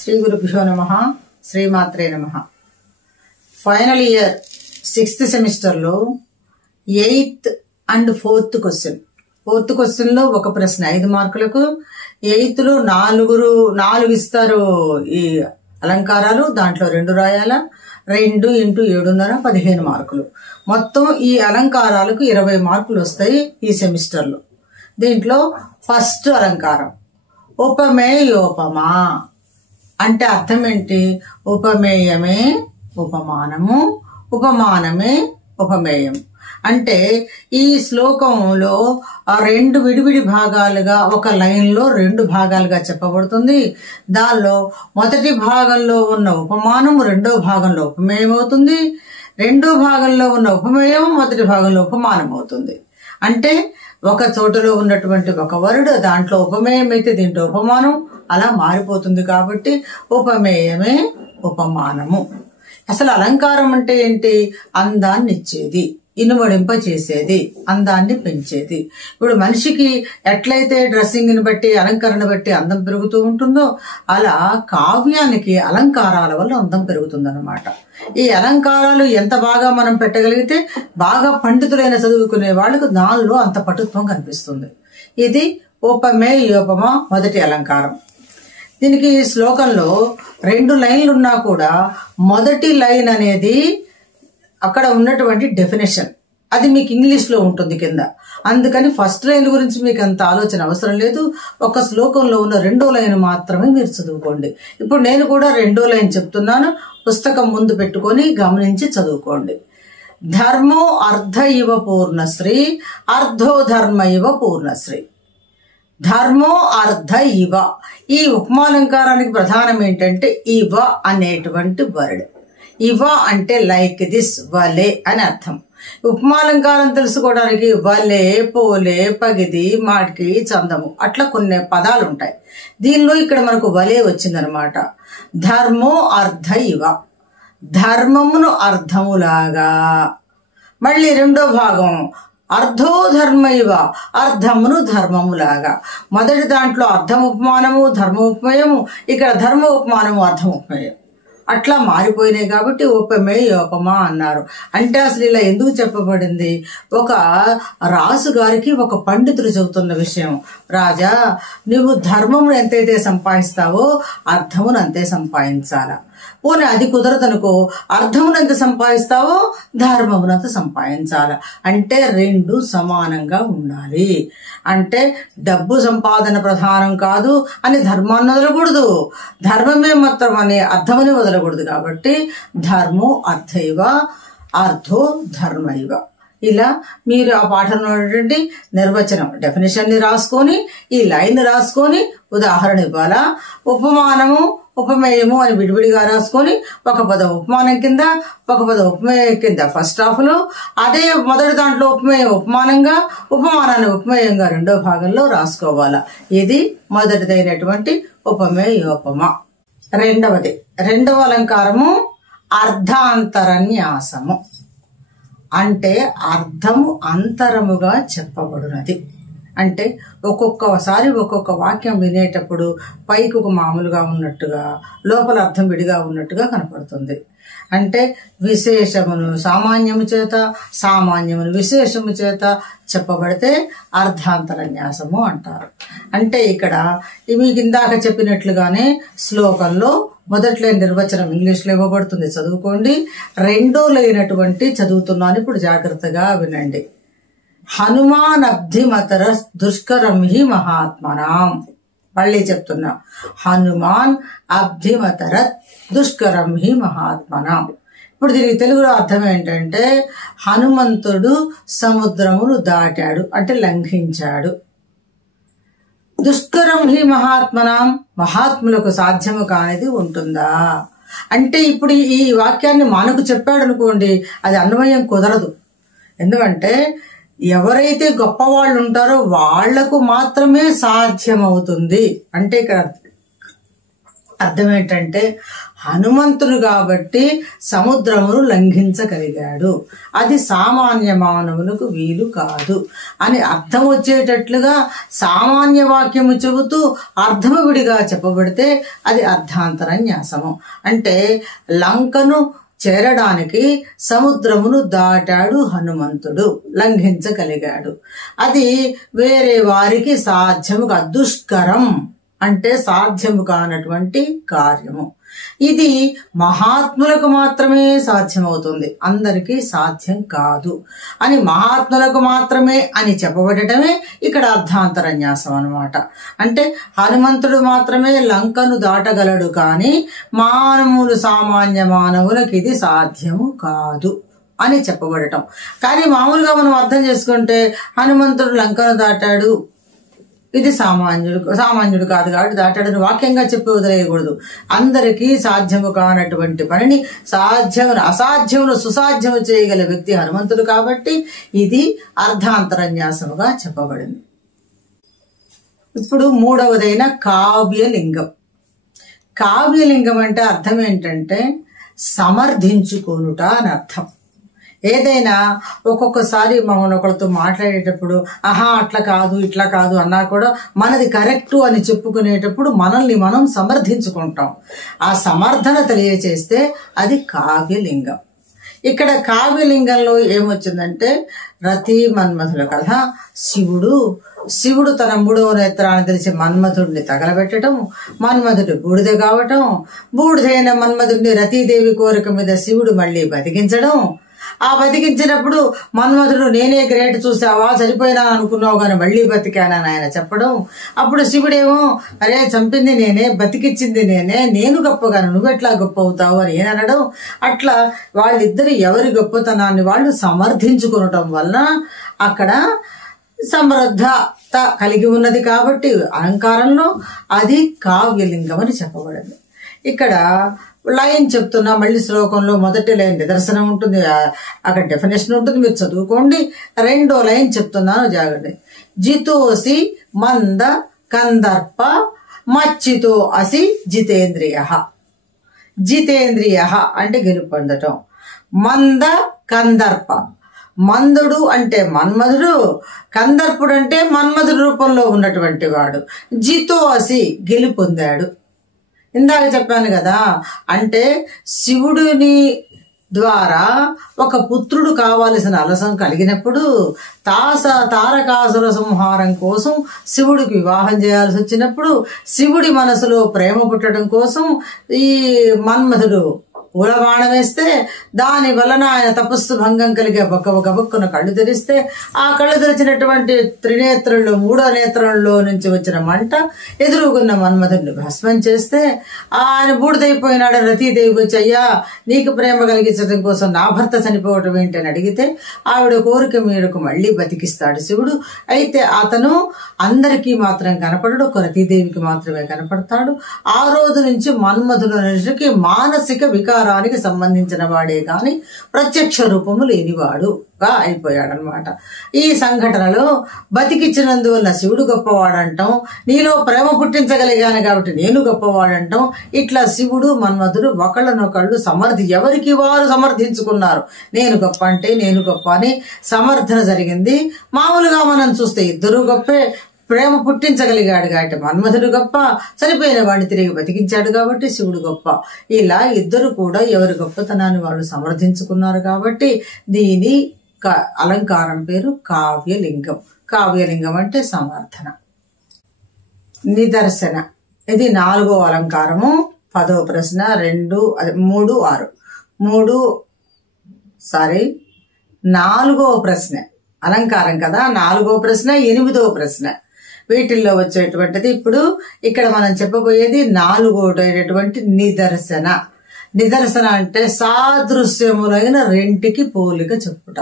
శ్రీ గురుభ్యో నమః. శ్రీమాత్రే నమః. ఫైనల్ ఇయర్ 6th సెమిస్టర్లో 8th and 4th question. 4th question లో ఒక ప్రశ్న 5 మార్కులకు, 8th లో 4 ఇస్తారు ఈ అలంకారాలు, దాంట్లో 2 రాయాలా. 2 × 7.5 15 మార్కులు. మొత్తం ఈ అలంకారాలకు 20 మార్కులు వస్తాయి ఈ సెమిస్టర్లో. దీంట్లో ఫస్ట్ అలంకారం ఉపమేయోపమా అంటే అర్థం ఏంటి? ఉపమేయమే ఉపమానము, ఉపమానమే ఉపమేయం. అంటే ఈ శ్లోకంలో 2 విడివిడి భాగాలుగా ఒక లైన్లో 2 భాగాలుగా చెప్పబడుతుంది. దానిలో మొదటి భాగంలో ఉన్న ఉపమానం రెండో భాగంలో ఉపమేయం అవుతుంది. రెండో భాగంలో ఉన్న ఉపమేయం మొదటి భాగంలో ఉపమానం అవుతుంది. అంటే ఒక చోటలో ఉన్నటువంటి ఒక వర్డ్ దాంట్లో ఉపమేయం అయితే దీంట్లో ఉపమానం అలా మారిపోతుంది. కాబట్టి ఉపమేయమే ఉపమానము. అసలు అలంకారం అంటే ఏంటి? అందాన్ని ఇచ్చేది, ఇనుమడింప చేసేది, అందాన్ని పెంచేది. ఇప్పుడు మనిషికి ఎట్లయితే డ్రెస్సింగ్ ని బట్టి అలంకరణ బట్టి అందం పెరుగుతూ ఉంటుందో అలా కావ్యానికి అలంకారాల వల్ల అందం పెరుగుతుందన్నమాట. ఈ అలంకారాలు ఎంత బాగా మనం పెట్టగలిగితే బాగా పండితులైన చదువుకునే వాళ్ళకు దానిలో అంత పటుత్వం కనిపిస్తుంది. ఇది ఉపమేయోపమ మొదటి అలంకారం. దీనికి శ్లోకంలో 2 లైన్లు ఉన్నా కూడా మొదటి లైన్ అనేది అక్కడ ఉన్నటువంటి డెఫినేషన్ అది మీకు ఇంగ్లీష్ లో ఉంటుంది కింద. అందుకని ఫస్ట్ లైన్ గురించి మీకు అంత ఆలోచన అవసరం లేదు. ఒక శ్లోకంలో ఉన్న 2వ లైన్ మాత్రమే మీరు చదువుకోండి. ఇప్పుడు నేను కూడా 2వ లైన్ చెప్తున్నాను, పుస్తకం ముందు పెట్టుకొని గమనించి చదువుకోండి. ధర్మో అర్ధ ఇవ పూర్ణశ్రీ, అర్ధో ధర్మ ఇవ పూర్ణశ్రీ. ధర్మో అర్ధ ఇవ. ఈ ఉపమాలంకారానికి ప్రధానం ఏంటంటే ఇవ అనేటువంటి వర్డ్. ఇవ అంటే లైక్ దిస్, వలే అని అర్థం. ఉపమాలంకారం తెలుసుకోవడానికి వలే, పోలే, పగిది, మాటికి, చందము అట్లా కొన్ని పదాలు ఉంటాయి. దీనిలో ఇక్కడ మనకు వలే వచ్చిందనమాట. ధర్మో అర్ధ ఇవ, ధర్మమును అర్ధములాగా. మళ్ళీ రెండో భాగం అర్ధో ధర్మ ఇవ, అర్ధమును ధర్మములాగా. మొదటి దాంట్లో అర్ధం ఉపమానము ధర్మ ఉపమేయము, ఇక్కడ ధర్మ ఉపమానము అర్ధం ఉపమేయం అట్లా మారిపోయినాయి. కాబట్టి ఉపమేయోపమా అన్నారు. అంటే అసలు ఇలా ఎందుకు చెప్పబడింది? ఒక రాజు గారికి ఒక పండితుడు చెబుతున్న విషయం, రాజా నువ్వు ధర్మమును ఎంతైతే సంపాదిస్తావో అర్థమును అంతే సంపాదించాలా. పోనీ అది కుదరదనుకో, అర్థమును ఎంత సంపాదిస్తావో ధర్మమును అంత సంపాదించాల. అంటే 2 సమానంగా ఉండాలి. అంటే డబ్బు సంపాదన ప్రధానం కాదు అని ధర్మాన్ని వదలకూడదు, ధర్మమే మాత్రం అని అర్థమని వదలకూడదు. కాబట్టి ధర్మో అర్థైవ, అర్థో ధర్మైవ. ఇలా మీరు ఆ పాఠంలో నిర్వచనం డెఫినేషన్ ని రాసుకొని ఈ లైన్ రాసుకొని ఉదాహరణ ఇవ్వాలా. ఉపమానము ఉపమేయము అని విడివిడిగా రాసుకొని ఒక పదం ఉపమానం కింద ఒక పదం ఉపమేయం కింద ఫస్ట్ హాఫ్ లో, అదే మొదటి దాంట్లో ఉపమేయం ఉపమానంగా, ఉపమానాన్ని ఉపమేయంగా రెండో భాగంలో రాసుకోవాలా. ఇది మొదటిదైనటువంటి ఉపమేయోపమ. రెండవ అలంకారము అర్ధాంతరన్యాసము. అంటే అర్థము అంతరముగా చెప్పబడినది. అంటే ఒక్కొక్కసారి ఒక్కొక్క వాక్యం వినేటప్పుడు పైకి ఒక మామూలుగా ఉన్నట్టుగా లోపల అర్థం విడిగా ఉన్నట్టుగా కనపడుతుంది. అంటే విశేషమును సామాన్యము చేత, సామాన్యమును విశేషము చేత చెప్పబడితే అర్ధాంతరన్యాసము అంటారు. అంటే ఇక్కడ మీకు ఇందాక చెప్పినట్లుగానే శ్లోకంలో మొదట్లో నిర్వచనం ఇంగ్లీష్ లో ఇవ్వబడుతుంది, చదువుకోండి. రెండో లైనటువంటి చదువుతున్నాను, ఇప్పుడు జాగ్రత్తగా వినండి. హనుమాన్ అబ్ధిమతర దుష్కరం హి మహాత్మనాం. మళ్ళీ చెప్తున్నా, హనుమాన్ అబ్ధిమతర దుష్కరం హి మహాత్మనాం. ఇప్పుడు దీనికి తెలుగులో అర్థం ఏంటంటే హనుమంతుడు సముద్రమును దాటాడు అంటే లంఘించాడు. దుష్కరం హి మహాత్మనాం, మహాత్ములకు సాధ్యము కానిది ఉంటుందా అంటే ఇప్పుడు ఈ వాక్యాన్ని మనకు చెప్పాడు అనుకోండి, అది అన్వయం కుదరదు. ఎందుకంటే ఎవరైతే గొప్పవాళ్ళు ఉంటారో వాళ్లకు మాత్రమే సాధ్యమవుతుంది. అంటే ఇక్కడ అర్థం ఏంటంటే హనుమంతుడు కాబట్టి సముద్రమును లంఘించగలిగాడు, అది సామాన్య మానవులకు వీలు కాదు అని అర్థం వచ్చేటట్లుగా సామాన్య వాక్యము చెబుతూ అర్థము విడిగా చెప్పబడితే అది అర్థాంతరన్యాసము. అంటే లంకను చేరడానికి సముద్రమును దాటాడు హనుమంతుడు, లంఘించగలిగాడు. అది వేరే వారికి సాధ్యము దుష్కరం అంటే సాధ్యము కానటువంటి కార్యము. ఇది మహాత్ములకు మాత్రమే సాధ్యమవుతుంది, అందరికీ సాధ్యం కాదు అని మహాత్ములకు మాత్రమే అని చెప్పబడటమే ఇక్కడ అర్థాంతరన్యాసం అన్నమాట. అంటే హనుమంతుడు మాత్రమే లంకను దాటగలడు, కానీ మానవులు సామాన్య మానవులకు ఇది సాధ్యము కాదు అని చెప్పబడటం. కానీ మామూలుగా మనం అర్థం చేసుకుంటే హనుమంతుడు లంకను దాటాడు, ఇది సామాన్యుడు కాదు కాబట్టి దాటాడని వాక్యంగా చెప్పి వదిలేయకూడదు. అందరికీ సాధ్యము కానటువంటి పనిని అసాధ్యమును సుసాధ్యము చేయగల వ్యక్తి హనుమంతుడు కాబట్టి ఇది అర్థాంతరన్యాసముగా చెప్పబడింది. ఇప్పుడు మూడవదైన కావ్యలింగం. కావ్యలింగం అంటే అర్థం ఏంటంటే సమర్థించుకొనుట అని అర్థం. ఏదైనా ఒక్కొక్కసారి మనం ఒకరితో మాట్లాడేటప్పుడు అట్లా కాదు ఇట్లా కాదు అన్నా కూడా మనది కరెక్టు అని చెప్పుకునేటప్పుడు మనల్ని మనం సమర్థించుకుంటాం. ఆ సమర్థన తెలియచేస్తే అది కావ్యలింగం. ఇక్కడ కావ్యలింగంలో ఏమొచ్చిందంటే రతి మన్మధుల కథ. శివుడు తన 3వ నేత్రాన్ని తెలిసి మన్మధుడిని తగలబెట్టడం, మన్మధుడు బూడిద కావటం, బూడిదైన మన్మధుడిని రతీదేవి కోరిక మీద శివుడు మళ్ళీ బతికించడం. ఆ బతికించినప్పుడు మన్మధుడు నేనే గ్రేట్ చూసావా, చనిపోయినా అనుకున్నావు కానీ మళ్ళీ బతికానని ఆయన చెప్పడం. అప్పుడు శివుడేమో అరే చంపింది నేనే, బతికిచ్చింది నేనే, నేను గొప్పగాను నువ్వెట్లా గొప్ప అవుతావు అని అనడం. అట్లా వాళ్ళిద్దరు ఎవరి గొప్పతనాన్ని వాళ్ళు సమర్థించుకోవటం వలన అక్కడ సమర్థత కలిగి ఉన్నది కాబట్టి అలంకారంలో అది కావ్యలింగం అని చెప్పబడింది. ఇక్కడ లైన్ చెప్తున్నా, మళ్ళీ శ్లోకంలో మొదటి లైన్ నిదర్శనం ఉంటుంది, అక్కడ డెఫినేషన్ ఉంటుంది, మీరు చదువుకోండి. 2వ లైన్ చెప్తున్నాను జాగ్రత్త. జితోసి మంద కందర్ప మచ్చితో అసి జితేంద్రియ. జితేంద్రియ అంటే గెలుపు పొందటం. మంద కందర్ప, మందుడు అంటే మన్మధుడు, కందర్పుడు అంటే మన్మధుడు రూపంలో ఉన్నటువంటి వాడు. జితో అసి గెలుపొందాడు. ఇందాక చెప్పాను కదా, అంటే శివుడిని ద్వారా ఒక పుత్రుడు కావాల్సిన అలసం కలిగినప్పుడు తారకాసుర సంహారం కోసం శివుడికి వివాహం చేయాల్సి వచ్చినప్పుడు శివుడి మనసులో ప్రేమ పుట్టడం కోసం ఈ మన్మధుడు పూలబాణం వేస్తే దాని వలన ఆయన తపస్సు భంగం కలిగే గబక్కున కళ్ళు తెరిస్తే ఆ కళ్ళు తెరిచినటువంటి త్రినేత్రుల్లో 3వ నేత్రంలో నుంచి వచ్చిన మంట ఎదురుగున్న మన్మధుడిని భస్మం చేస్తే ఆయన బూడిదైపోయినాడు. రతీదేవి వచ్చి అయ్యా నీకు ప్రేమ కలిగించడం కోసం నా భర్త చనిపోవటం ఏంటని అడిగితే ఆవిడ కోరిక మేరకు మళ్ళీ బతికిస్తాడు శివుడు. అయితే అతను అందరికీ మాత్రం కనపడడు, ఒక రతీదేవికి మాత్రమే కనపడతాడు. ఆ రోజు నుంచి మన్మధుడికి మానసిక వికారానికి సంబంధించిన వాడే కాని ప్రత్యక్ష రూపము లేనివాడుగా అయిపోయాడనమాట. ఈ సంఘటనలో బతికిచ్చినందువల్ల శివుడు గొప్పవాడంటాం, నీలో ప్రేమ పుట్టించగలిగాను కాబట్టి నేను గొప్పవాడంటాం. ఇట్లా శివుడు మన్మధుడు ఒకళ్ళనొకళ్ళు ఎవరికి వారు సమర్థించుకున్నారు. నేను గొప్ప అంటే నేను గొప్ప అని సమర్థన జరిగింది. మామూలుగా మనం చూస్తే ఇద్దరు గొప్పే, ప్రేమ పుట్టించగలిగాడు కాబట్టి మన్మధుడు గొప్ప, చనిపోయిన వాడిని తిరిగి బతికించాడు కాబట్టి శివుడు గొప్ప. ఇలా ఇద్దరు కూడా ఎవరి గొప్పతనాన్ని వాళ్ళు సమర్థించుకున్నారు కాబట్టి దీని అలంకారం పేరు కావ్యలింగం. కావ్యలింగం అంటే సమర్థన. నిదర్శన, ఇది 4వ అలంకారము. 10వ ప్రశ్న 4వ ప్రశ్న అలంకారం కదా. 4వ ప్రశ్న 8వ ప్రశ్న వీటిల్లో వచ్చేటువంటిది. ఇప్పుడు ఇక్కడ మనం చెప్పబోయేది 4వటువంటి నిదర్శన. నిదర్శన అంటే సాదృశ్యములైన రెంటికి పోలిక చెప్పుట.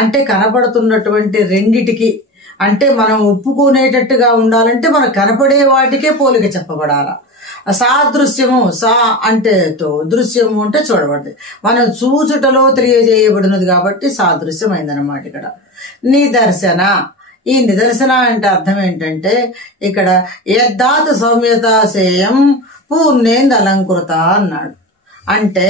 అంటే కనపడుతున్నటువంటి రెండిటికి, అంటే మనం ఒప్పుకునేటట్టుగా ఉండాలంటే మనకు కనపడే వాటికే పోలిక చెప్పబడాల. సాదృశ్యము అంటే దృశ్యము అంటే చూడబడింది, మనం చూచుటలో తెలియజేయబడినది కాబట్టి సాదృశ్యం అయిందనమాట. ఇక్కడ నిదర్శన ఈ నిదర్శన అంటే అర్థం ఏంటంటే ఇక్కడ యద్ధాతు సౌమ్యతాశేయం పూర్ణేంద అలంకృత అన్నాడు. అంటే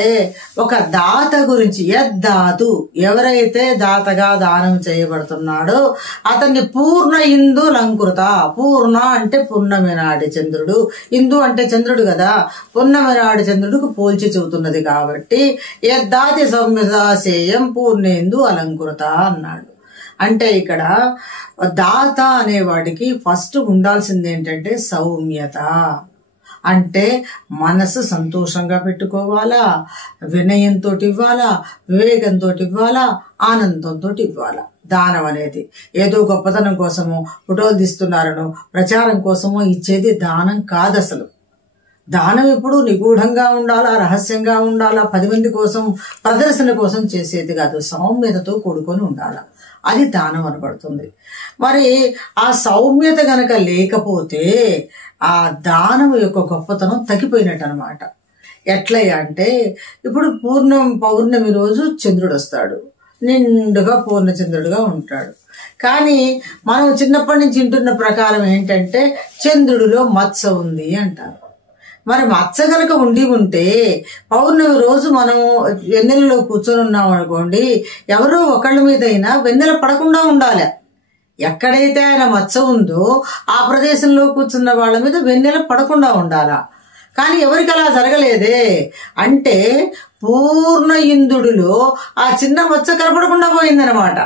ఒక దాత గురించి, యద్ధాతు ఎవరైతే దాతగా దానం చేయబడుతున్నాడో అతన్ని పూర్ణ ఇందు లంకృత. పూర్ణ అంటే పున్నమి నాడి చంద్రుడు, ఇందు అంటే చంద్రుడు కదా, పున్నమి నాడి చంద్రుడికి పోల్చి చెబుతున్నది కాబట్టి యద్ధాతి సౌమ్యతాశేయం పూర్ణేందు అలంకృత అన్నాడు. అంటే ఇక్కడ దాత అనేవాడికి ఫస్ట్ ఉండాల్సింది ఏంటంటే సౌమ్యత. అంటే మనసు సంతోషంగా పెట్టుకోవాలా, వినయంతో ఇవ్వాలా, వివేకంతో ఇవ్వాలా, ఆనందంతో ఇవ్వాలా. దానం అనేది ఏదో గొప్పతనం కోసమో, ఫోటోలు తీస్తున్నారనో, ప్రచారం కోసమో ఇచ్చేది దానం కాదు. అసలు దానం ఎప్పుడు నిగూఢంగా ఉండాలా, రహస్యంగా ఉండాలా, 10 మంది కోసం, ప్రదర్శన కోసం చేసేది కాదు. సౌమ్యతతో కూడుకొని ఉండాలా, అది దానం అనబడుతుంది. మరి ఆ సౌమ్యత గనక లేకపోతే ఆ దానం యొక్క గొప్పతనం తగ్గిపోయినట్టు అనమాట. ఎట్లయ్యా అంటే ఇప్పుడు పౌర్ణమి రోజు చంద్రుడు వస్తాడు, నిండుగా పూర్ణచంద్రుడుగా ఉంటాడు. కానీ మనం చిన్నప్పటి నుంచి వింటున్న ప్రకారం ఏంటంటే చంద్రుడిలో మచ్చ ఉంది అంటారు. మరి మచ్చ కనుక ఉంటే పౌర్ణమి రోజు మనం వెన్నెలలో కూర్చొని ఉన్నాం అనుకోండి, ఎవరో ఒకళ్ళ మీద అయినా వెన్నెల పడకుండా ఉండాలి. ఎక్కడైతే ఆయన మచ్చ ఉందో ఆ ప్రదేశంలో కూర్చున్న వాళ్ళ మీద వెన్నెల పడకుండా ఉండాలా. కానీ ఎవరికి అలా జరగలేదే. అంటే పూర్ణ ఇంద్రుడిలో ఆ చిన్న మచ్చ కనపడకుండా పోయిందనమాట.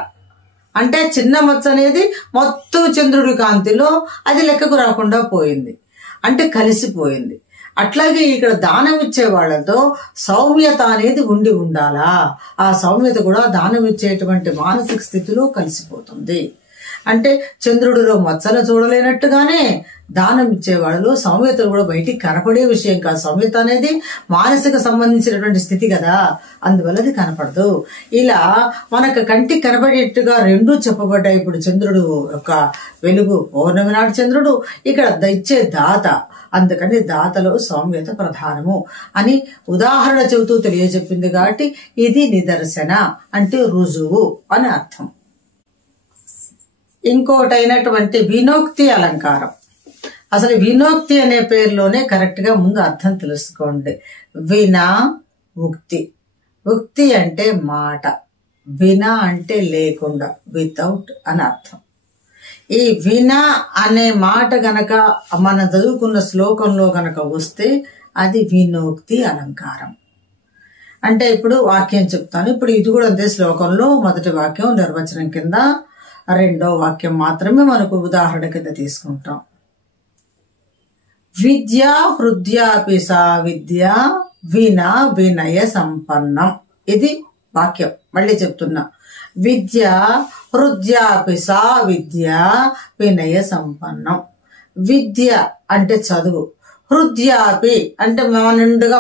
అంటే చిన్న మచ్చ అనేది మొత్తం చంద్రుడి కాంతిలో అది లెక్కకు రాకుండా పోయింది, అంటే కలిసిపోయింది. అట్లాగే ఇక్కడ దానం ఇచ్చే వాళ్లతో సౌమ్యత అనేది ఉండాలా. ఆ సౌమ్యత కూడా దానం ఇచ్చేటువంటి మానసిక స్థితిలో కలిసిపోతుంది. అంటే చంద్రుడిలో మచ్చలు చూడలేనట్టుగానే దానం ఇచ్చే వాళ్ళలో సౌమ్యత కూడా బయటికి కనపడే విషయం కాదు. సౌమ్యత అనేది మానసిక సంబంధించినటువంటి స్థితి కదా, అందువల్ల అది కనపడదు. ఇలా మనకు కంటికి కనపడేట్టుగా రెండూ చెప్పబడ్డాయి. ఇప్పుడు చంద్రుడు యొక్క వెలుగు పౌర్ణమి నాటి చంద్రుడు, ఇక్కడ ఇచ్చే దాత. అందుకని దాతలో సౌమ్యత ప్రధానము అని ఉదాహరణ చెబుతూ తెలియజెప్పింది కాబట్టి ఇది నిదర్శన అంటే రుజువు అని అర్థం. ఇంకోటైనటువంటి వినోక్తి అలంకారం. అసలు వినోక్తి అనే పేరులోనే కరెక్ట్ గా ముందు అర్థం తెలుసుకోండి. వినా ఉక్తి. ఉక్తి అంటే మాట, వినా అంటే లేకుండా, వితౌట్ అని అర్థం. ఈ వినా అనే మాట గనక మనం చదువుకున్న శ్లోకంలో గనక వస్తే అది వినోక్తి అలంకారం. అంటే ఇప్పుడు వాక్యం చెప్తాను. ఇప్పుడు ఇది కూడా అంతే. శ్లోకంలో మొదటి వాక్యం నిర్వచనం కింద, రెండో వాక్యం మాత్రమే మనకు ఉదాహరణ కింద తీసుకుంటాం. విద్యా హృద్యాపి సా విద్య వినా వినయ సంపన్నం. ఇది వాక్యం. మళ్ళీ చెప్తున్నా. విద్య హృద్యాపి సా విద్య వినయ సంపన్నం. విద్య అంటే చదువు, హృద్యాపి అంటే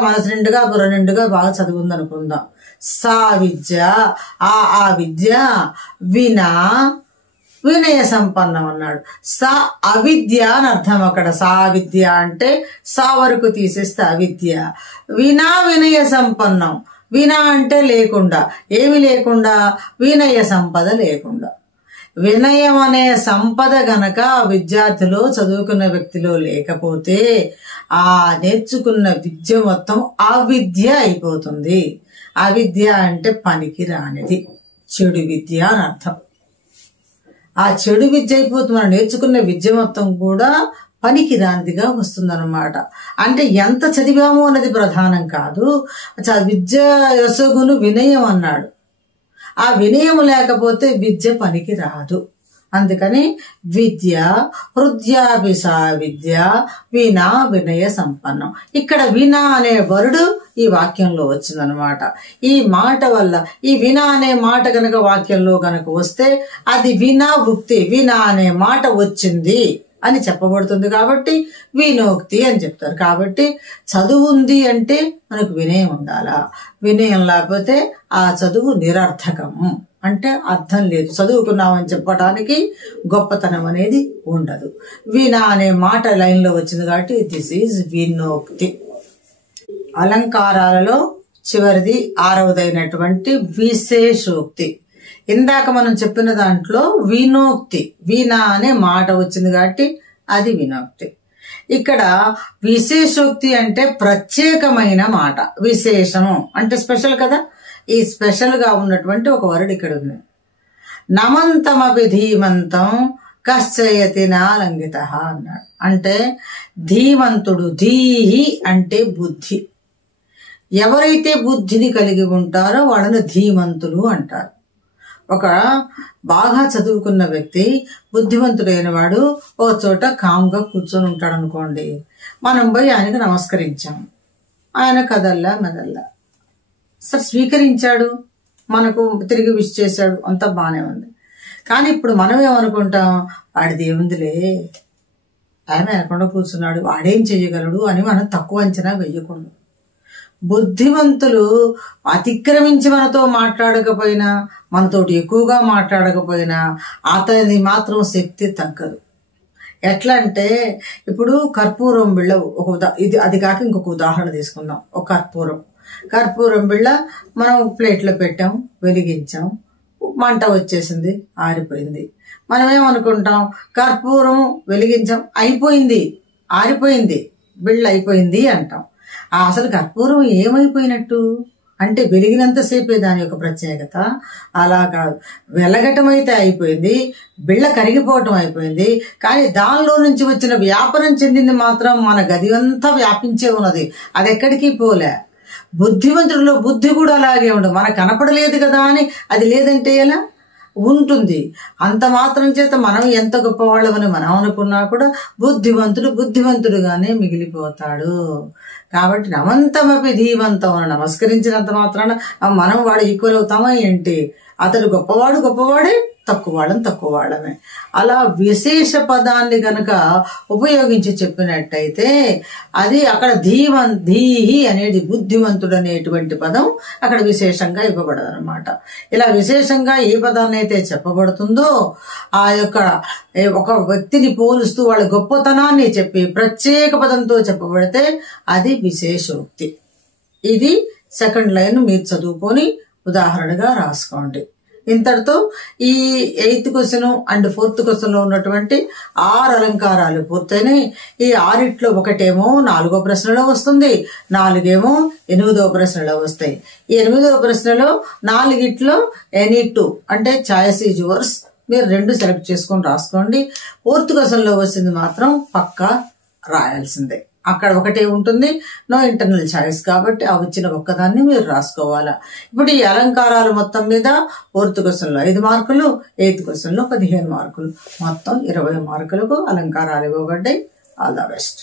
మనసు నిండుగా బుర్ర నిండుగా బాగా చదువు ఉందనుకుందాం. సా విద్య ఆ విద్య వినా వినయ సంపన్నం అన్నాడు. సా అవిద్య అని అర్థం. అక్కడ సా విద్య అంటే సా వరకు తీసేస్తే అవిద్య. వినా వినయ సంపన్నం. వినా అంటే లేకుండా, ఏమి లేకుండా, వినయ సంపద లేకుండా. వినయం అనే సంపద గనక విద్యార్థిలో, చదువుకున్న వ్యక్తిలో లేకపోతే ఆ నేర్చుకున్న విద్య మొత్తం అవిద్య అయిపోతుంది. అవిద్య అంటే పనికి రానిది, చెడు విద్య అని అర్థం. ఆ చెడు విద్య అయిపోతుంది. మనం నేర్చుకున్న విద్య మొత్తం కూడా పనికి రానిదిగా వస్తుందన్నమాట. అంటే ఎంత చదివాము అన్నది ప్రధానం కాదు. విద్య యశోగును వినయం అన్నాడు. ఆ వినయం లేకపోతే విద్య పనికి రాదు. అందుకని విద్య హృద్యాభిసా విద్య వినా వినయ సంపన్నం. ఇక్కడ వినా అనే వరుడు ఈ వాక్యంలో వచ్చిందనమాట. ఈ మాట వల్ల ఈ వినా అనే మాట గనక వాక్యంలో గనక వస్తే అది వినా ఉక్తి, వినా అనే మాట వచ్చింది అని చెప్పబడుతుంది కాబట్టి వినోక్తి అని చెప్తారు. కాబట్టి చదువు ఉంది అంటే మనకు వినయం ఉండాలా. వినయం లేకపోతే ఆ చదువు నిరర్థకము, అంటే అర్థం లేదు. చదువుకున్నామని చెప్పడానికి గొప్పతనం అనేది ఉండదు. వినా అనే మాట లైన్లో వచ్చింది కాబట్టి దిస్ ఈజ్ వినోక్తి. అలంకారాలలో చివరిది 6వదైనటువంటి విశేషోక్తి. ఇందాక మనం చెప్పిన దాంట్లో వినోక్తి, వీణ అనే మాట వచ్చింది కాబట్టి అది వినోక్తి. ఇక్కడ విశేషోక్తి అంటే ప్రత్యేకమైన మాట. విశేషము అంటే స్పెషల్ కదా, ఈ స్పెషల్ గా ఉన్నటువంటి ఒక వర్డ్ ఇక్కడ ఉంది. నమంతమపి ధీమంతం కశ్చయతి నాలంఘిత అన్నాడు. అంటే ధీమంతుడు, ధీహి అంటే బుద్ధి, ఎవరైతే బుద్ధిని కలిగి ఉంటారో వాళ్ళని ధీమంతులు అంటారు. ఒక బాగా చదువుకున్న వ్యక్తి, బుద్ధిమంతుడైన వాడు ఓ చోట కామ్గా కూర్చొని ఉంటాడు అనుకోండి. మనం పోయి ఆయనకు నమస్కరించాం, ఆయన కదల్లా మెదల్లా సరే స్వీకరించాడు, మనకు తిరిగి విష్ చేశాడు, అంతా బానే ఉంది. కానీ ఇప్పుడు మనం ఏమనుకుంటాం, వాడిది ఏముందిలే, ఆయన అనకుండా కూర్చున్నాడు, వాడేం చేయగలడు అని మనం తక్కువ అంచనా వేయకూడదు. బుద్ధిమంతులు అతిక్రమించి మనతో మాట్లాడకపోయినా, మనతోటి ఎక్కువగా మాట్లాడకపోయినా అతని మాత్రం శక్తి తగ్గదు. ఎట్లా అంటే ఇప్పుడు కర్పూరం బిళ్ళ ఇది అది కాక ఇంకొక ఉదాహరణ తీసుకుందాం. ఒక కర్పూరం బిళ్ళ మనం ప్లేట్లో పెట్టాం, వెలిగించాం, మంట వచ్చేసింది, ఆరిపోయింది. మనం ఏమనుకుంటాం, కర్పూరం వెలిగించాం, అయిపోయింది, ఆరిపోయింది, బిళ్ళ అయిపోయింది అంటాం. అసలు కర్పూరం ఏమైపోయినట్టు అంటే వెలిగినంతసేపే దాని యొక్క ప్రత్యేకత. అలా కాదు, వెలగటం అయితే అయిపోయింది, బిళ్ళ కరిగిపోవటం అయిపోయింది, కానీ దానిలో నుంచి వచ్చిన వ్యాపనం చెందింది మాత్రం మన గది అంతా వ్యాపించే ఉన్నది, అది ఎక్కడికి పోలే. బుద్ధిమంతుడిలో బుద్ధి కూడా అలాగే ఉండదు, మనకు కనపడలేదు కదా అని అది లేదంటే ఎలా ఉంటుంది. అంత మాత్రం చేత మనం ఎంత గొప్పవాళ్ళమని మనం అనుకున్నా కూడా బుద్ధిమంతుడు బుద్ధిమంతుడుగానే మిగిలిపోతాడు. కాబట్టి నమంతమపి ధీమంతం అని నమస్కరించినంత మాత్రాన మనం వాడు ఈక్వల్ అవుతామా ఏంటి? అతడు గొప్పవాడే, తక్కువ వాళ్ళమే. అలా విశేష పదాన్ని గనక ఉపయోగించి చెప్పినట్టయితే అది అక్కడ ధీహి అనేది బుద్ధిమంతుడు అనేటువంటి పదం అక్కడ విశేషంగా ఇవ్వబడదు అనమాట. ఇలా విశేషంగా ఏ పదాన్ని అయితే చెప్పబడుతుందో ఆ యొక్క ఒక వ్యక్తిని పోలుస్తూ వాళ్ళ గొప్పతనాన్ని చెప్పి ప్రత్యేక పదంతో చెప్పబడితే అది విశేషోక్తి. ఇది సెకండ్ లైన్ మీరు చదువుకొని ఉదాహరణగా రాసుకోండి. ఇంతటితో ఈ 8th question and 4th question లో ఉన్నటువంటి 6 అలంకారాలు పూర్తయినాయి. ఈ 6 ఒకటేమో 4వ ప్రశ్నలో వస్తుంది, 4 ఏమో 8వ ప్రశ్నలో వస్తాయి. ఈ 8వ ప్రశ్నలో 4 ఎనీ 2 అంటే చాయిస్ ఈజ్ యువర్స్, మీరు 2 సెలెక్ట్ చేసుకొని రాసుకోండి. 4th క్వశ్చన్ లో వచ్చింది మాత్రం పక్కా రాయాల్సిందే. అక్కడ ఒకటే ఉంటుంది, నో ఇంటర్నల్ చాయిస్ కాబట్టి ఆ వచ్చిన ఒక్కదాన్ని మీరు రాసుకోవాలా. ఇప్పుడు ఈ అలంకారాలు మొత్తం మీద 4th క్వశ్చన్ లో 5 మార్కులు, 8th క్వశ్చన్ లో 15 మార్కులు, మొత్తం 20 మార్కులకు అలంకారాలు ఇవ్వబడ్డాయి. All the best.